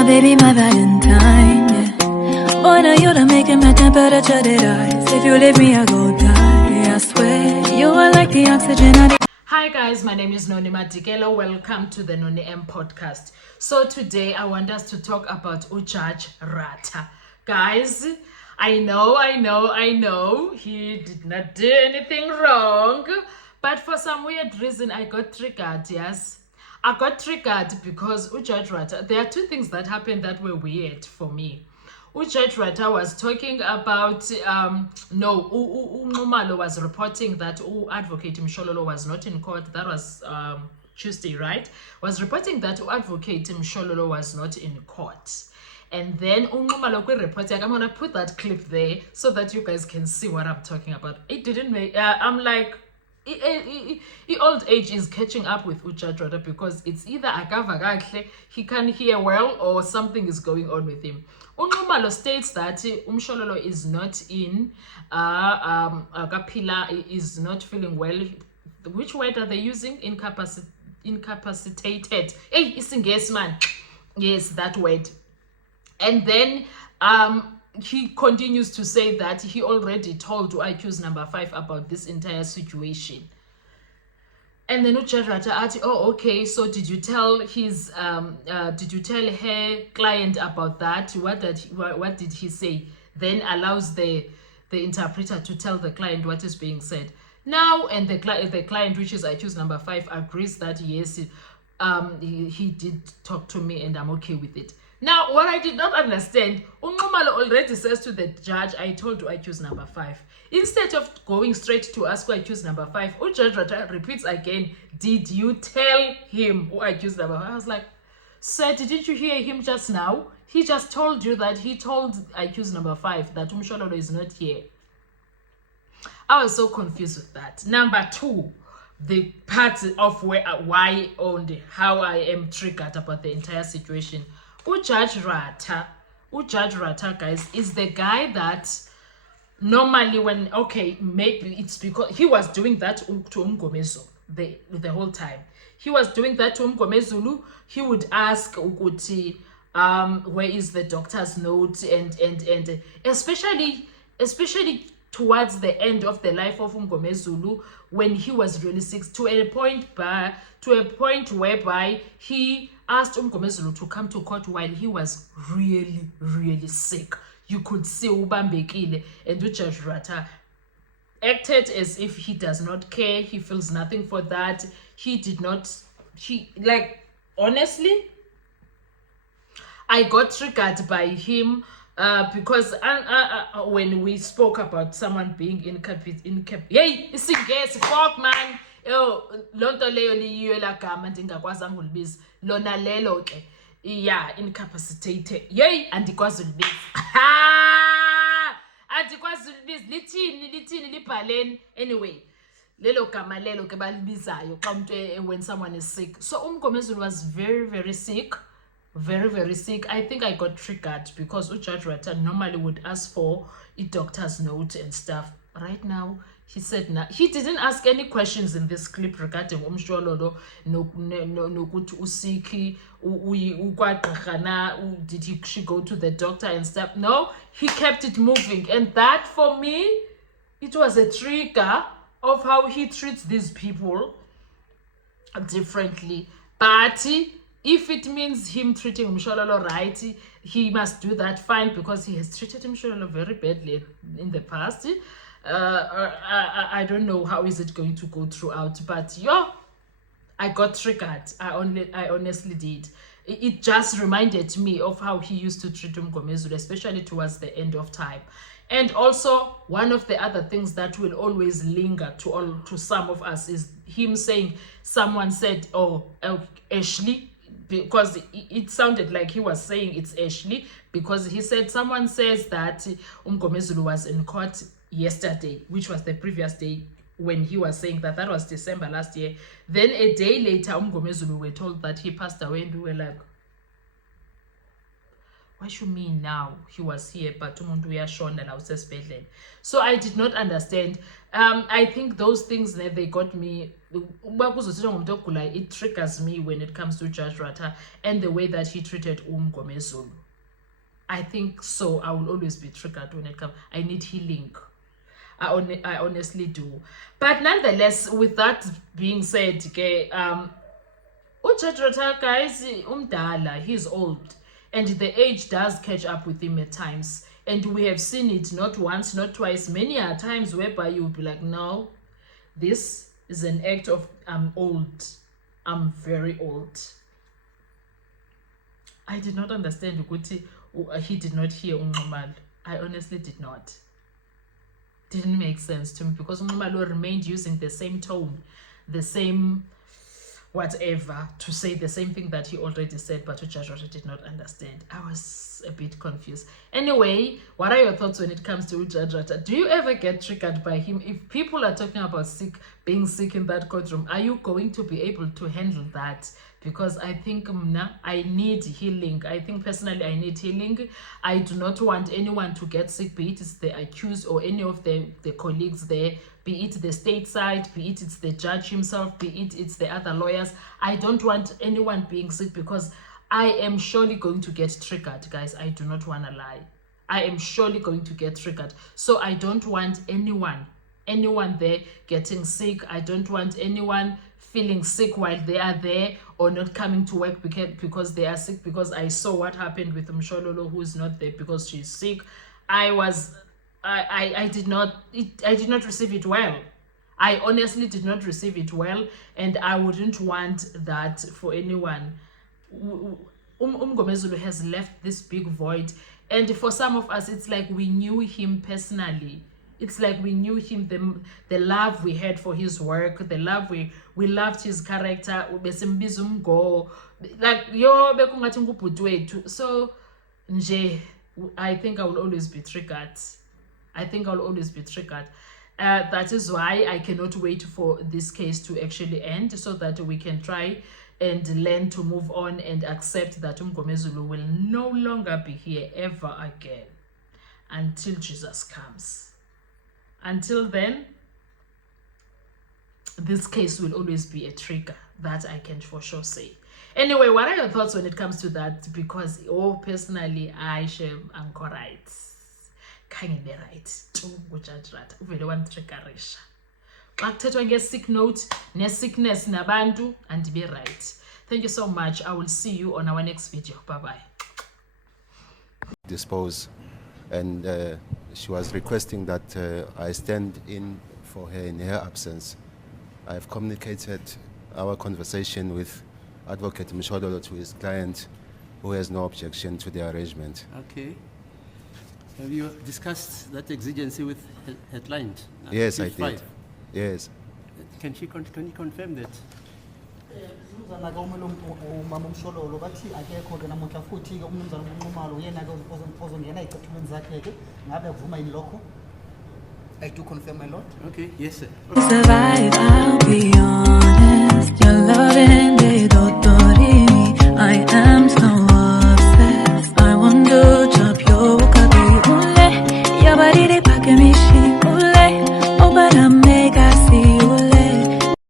my baby, my Valentine, yeah. Boy, now you done making my temperature rise. If you leave me, I go die, I swear. You are like the oxygen I need. Hi guys, my name is Noni Madikelo. Welcome to the Noni M podcast. So today I want us to talk about Ujudge Ratha. Guys, I know he did not do anything wrong, but for some weird reason I got triggered, yes. I got triggered because Ujudge Ratha, there are two things that happened that were weird for me. Ujudge Ratha was talking about, Nxumalo was reporting that Advocate Mshololo was not in court. That was Tuesday, right? Was reporting that Advocate Mshololo was not in court. And then Nxumalo reporting, I'm going to put that clip there so that you guys can see what I'm talking about. It didn't make, I'm like, old age is catching up with Ujudge Ratha because it's either akava he can't hear well, or something is going on with him. Nxumalo states that Mshololo is not in Kapila is not feeling well. Which word are they using? Incapacitated. Hey, it's in guess man. Yes, that word. And then he continues to say that he already told IQ's number 5 about this entire situation. And then Ujudge Ratha asked, oh, okay, so did you tell his did you tell her client about that? What did he say? Then allows the interpreter to tell the client what is being said. Now, and the client, which is IQ's number 5, agrees that yes, he did talk to me and I'm okay with it. Now, what I did not understand, Nxumalo already says to the judge, I told you IQ's number 5. Instead of going straight to ask who IQ's number 5, Ujudge Ratha repeats again, did you tell him who IQ's number 5? I was like, sir, didn't you hear him just now? He just told you that he told IQ's number 5 that Mshololo is not here. I was so confused with that. Number 2, the part of why and how I am triggered about the entire situation. Ujudge Ratha, guys, is the guy that normally when, okay, maybe it's because he was doing that to Mngomezulu the whole time. He was doing that to Mngomezulu. He would ask Ukuthi, where is the doctor's note, and especially towards the end of the life of Mngomezulu, when he was really sick, to a point whereby he asked Mngomezulu to come to court while he was really, really sick. You could see ubambekile, and Ujudge Ratha acted as if he does not care. He feels nothing for that. Honestly, I got triggered by him because when we spoke about someone being hey, isingesi, fuck man. Lonto leyo liyiyo lagama ndingakwazanga ulibiza lona lelo ke incapacitated andikwazi ulibiza andikwazi ulibiza lithini libhaleni. Anyway, lelo gama lelo ke balibizayo xa umuntu when someone is sick. So Mngomezulu was very, very sick, very, very sick. I think I got triggered because Ujudge Ratha normally would ask for a doctor's note and stuff. Right now, he said he didn't ask any questions in this clip regarding Mshololo, nokuthi usiki, did she go to the doctor and stuff. No, he kept it moving, and that for me, it was a trigger of how he treats these people differently. But if it means him treating Mshololo right, he must do that, fine, because he has treated Mshololo very badly in the past. I don't know how is it going to go throughout, but I got triggered. I honestly did. It just reminded me of how he used to treat Mngomezulu, especially towards the end of time. And also, one of the other things that will always linger to some of us is him saying, someone said, Ashley, because it sounded like he was saying it's Ashley, because he said someone says that Mngomezulu was in court yesterday, which was the previous day, when he was saying that was December last year. Then a day later, Mngomezulu were told that he passed away, and we were like, What you mean now? He was here, but umuntu uyashona la usesibhedlela. So I did not understand. I think those things they got me. It triggers me when it comes to Judge Ratha and the way that he treated Mngomezulu. I think so. I will always be triggered when it comes. I need healing. I honestly do. But nonetheless, with that being said, okay, Judge Ratha, guys, umdala, he's old. And the age does catch up with him at times. And we have seen it not once, not twice, many a times whereby you'll be like, no, this is an act of, I'm old. I'm very old. I did not understand ukuthi he did not hear uNxumalo. I honestly did not. Didn't make sense to me because uNxumalo remained using the same tone, the same whatever, to say the same thing that he already said, but Judge Ratha did not understand. I was a bit confused. Anyway, what are your thoughts when it comes to Judge Ratha? Do you ever get triggered by him? If people are talking about being sick in that courtroom, are you going to be able to handle that? Because I think I need healing. I think personally I need healing. I do not want anyone to get sick, be it it's the accused or any of the colleagues there, be it the state side, be it it's the judge himself, be it it's the other lawyers. I don't want anyone being sick because I am surely going to get triggered, guys. I do not want to lie. I am surely going to get triggered. So I don't want anyone there getting sick. I don't want anyone feeling sick while they are there or not coming to work because they are sick, because I saw what happened with Mshololo, who is not there because she's sick. I did not receive it well. I honestly did not receive it well, and I wouldn't want that for anyone. Mngomezulu has left this big void, and for some of us it's like we knew him personally. It's like we knew him, the love we had for his work, the love we loved his character. Like yo bekungathi ngubhuti wethu. So nje I think I will always be triggered. That is why I cannot wait for this case to actually end, so that we can try and learn to move on and accept that Mngomezulu will no longer be here ever again until Jesus comes. Until then, this case will always be a trigger. That I can for sure say. Anyway, what are your thoughts when it comes to that? Because personally, I'm right. Can't be right. Judge Ratha uvele wantriggerisha. Xa kuthethwa nge-sick note, ne-sickness nabantu, and be right. Thank you so much. I will see you on our next video. Bye-bye. Dispose, and she was requesting that I stand in for her in her absence. I've communicated our conversation with Advocate Mshololo to his client, who has no objection to the arrangement. Okay. Have you discussed that exigency with her client? Yes, I did. Yes. Can you confirm that? I do confirm, my lord. Okay, yes, sir. Survive, I'll be honest. Your love